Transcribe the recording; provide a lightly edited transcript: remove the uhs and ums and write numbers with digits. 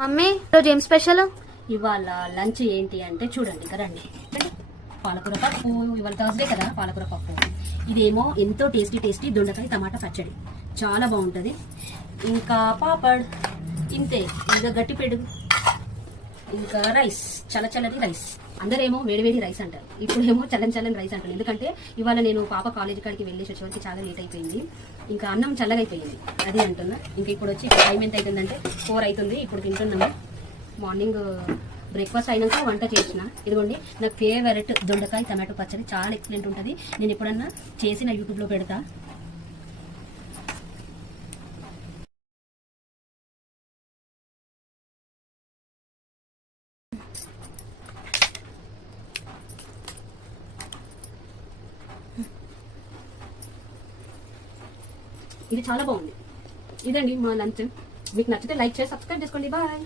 Mummy ఈరోజు ఏం special? ఇవాళ లంచ్ ఏంటి అంటే చూడండి కదండి, పాలకూర పప్పు. ఇవాళ థర్స్డే కదా, పాలకూర పప్పు. ఇదేమో ఎంతో టేస్టీ దొండకాయ టమాటా పచ్చడి, చాలా బాగుంటుంది. ఇంకా పాపడ్, ఇంతే. ఇంకా గట్టి పెరుగు, ఇంకా రైస్, చల్లటి రైస్. అందరేమో వేడివేడి రైస్ అంటారు, ఇప్పుడేమో చల్లని రైస్ అంటారు. ఎందుకంటే ఇవాళ నేను పాప కాలేజీ కాడికి వెళ్ళేసి వచ్చేవరకు చాలా లేట్ అయిపోయింది. ఇంకా అన్నం చల్లగా అయిపోయింది, అది అంటున్నా. ఇంకా ఇప్పుడు వచ్చి టైం ఎంత అవుతుందంటే 4 అవుతుంది. ఇప్పుడు తింటున్నాము. మార్నింగ్ బ్రేక్ఫాస్ట్ అయినాక వంట చేసిన. ఇదిగోండి నా ఫేవరెట్ దొండకాయ టమాటో పచ్చడి, చాలా ఎక్సలెంట్ ఉంటుంది. నేను ఎప్పుడన్నా చేసిన యూట్యూబ్లో పెడతా. ఇది చాలా బాగుంది. ఇదండి మా లంచ్. మీకు నచ్చితే లైక్ చేసి సబ్స్క్రైబ్ చేసుకోండి. బాయ్.